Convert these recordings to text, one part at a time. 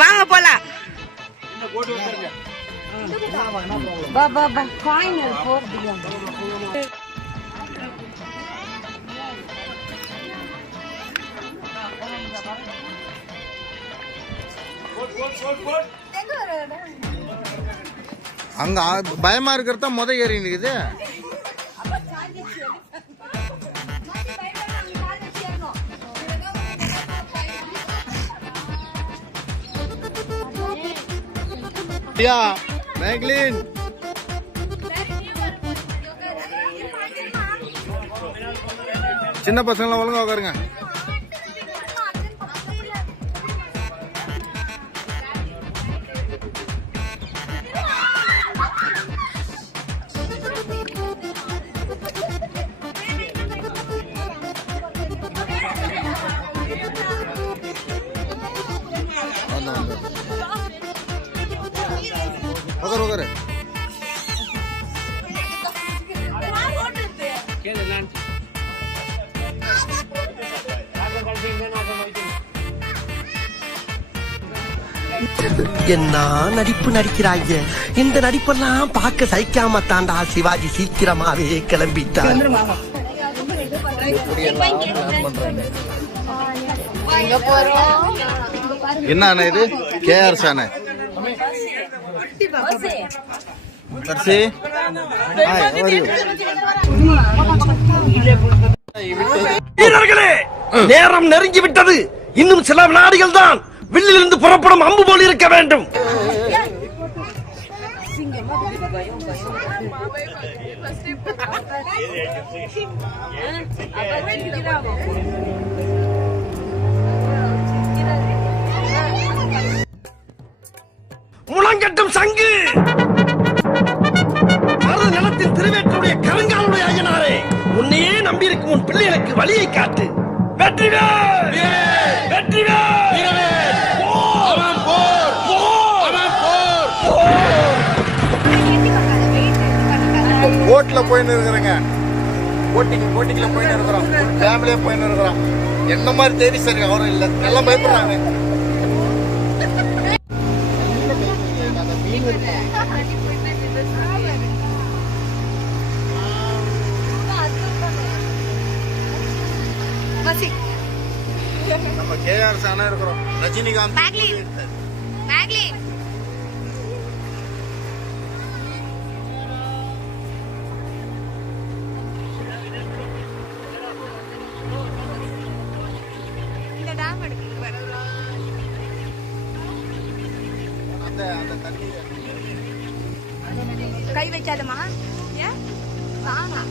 வாங்க போலாம். பா பா பா காயின் அங்க பயமா இருக்கிறது முத ஏறி நிக்குது. ஐயா மேக்லின். சின்ன பசங்களாம் ஒழுங்கா உட்காருங்க உட்காரு உட்காரு என்ன நடிப்பு நடிக்கிறாங்க இந்த நடிப்பெல்லாம் பார்க்க சகிக்காம தாண்டா சிவாஜி சீக்கிரமாவே கிளம்பிட்டார். என்ன அண்ணா இது? கேஆர் சானே வீரர்களே நேரம் நெருங்கி விட்டது இன்னும் சில வினாடிகள் தான். வில்லிலிருந்து புறப்படும் அம்பு போல் இருக்க வேண்டும். முழங்கட்டும் சங்கு. மறு நிலத்தின் திருவேற்றுடைய கருங்காலுடைய ஐயனாரே உன்னையே நம்பியிருக்கும் உன் பிள்ளைகளுக்கு வழியை காட்டு. வெற்றிவேல்! வெற்றிவேல்! போட்ல போயின்னு இருக்கிறேங்க. போட்டிங் போட்டிங்ல போயின்னு இருக்கிறோம். ஃபேமிலியா போயின்னு இருக்கிறோம். என்ன மாதிரி தேடி சரி அவரும் இல்ல. எல்லாம் பயப்படுறாங்க. நம்ம கேஆர் சானா இருக்கிறோம். ரஜினிகாந்த் அந்த அந்த தண்ணி கை வைக்காதமா ஏன் வாங்க அம்மா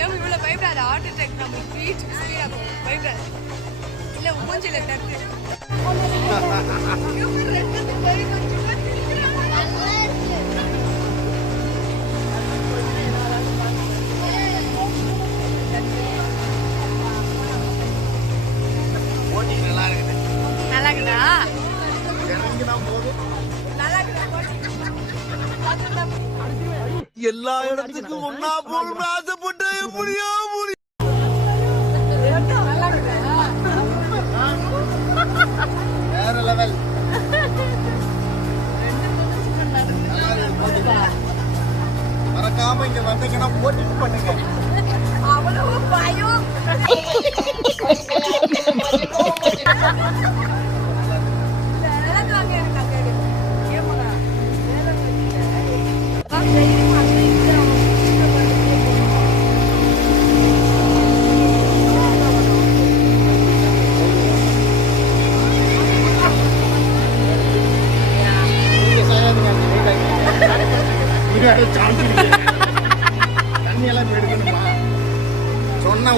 ஏன் இவ்வளவு பயப்படாத ஹார்ட் அட்டாக் நம்ம ஸ்பீட் ஸ்பீடா போகும் பயப்படாத இல்ல மூஞ்சில நல்லா இருக்குது நல்லா இருக்குதா நல்லா இருக்குதா எல்லா இடத்துக்கும் ஒன்னா போகணும்னு ஆசைப்பட்டு எப்படியோ முடியும் வேற லெவல் மறக்காம இங்க வந்தீங்கன்னா போட்டிங் பண்ணுங்க. அவ்வளவு பயம்.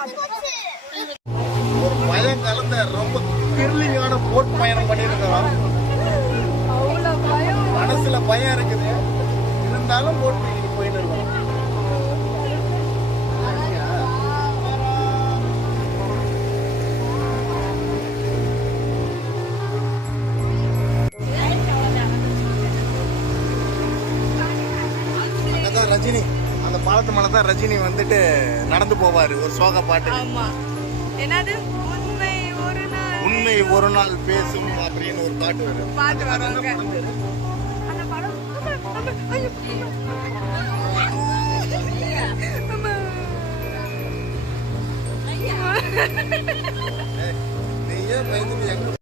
ஒரு பயம் கலந்த ரொம்ப த்ரில்லிங்கான போட் பயணம் பண்ணிருக்கிறோம் பயம் மனசுல பயம் இருக்குது. இருந்தாலும் போட் போயிட்டு இருக்கோம் ரஜினி? அந்த பாலத்து மேல தான் ரஜினி வந்துட்டு நடந்து போவாரு ஒரு சோக பாட்டு. என்னது? உண்மை ஒரு நாள் உண்மை ஒரு நாள் பேசும் அப்படின்னு ஒரு பாட்டு வரும். பாட்டு.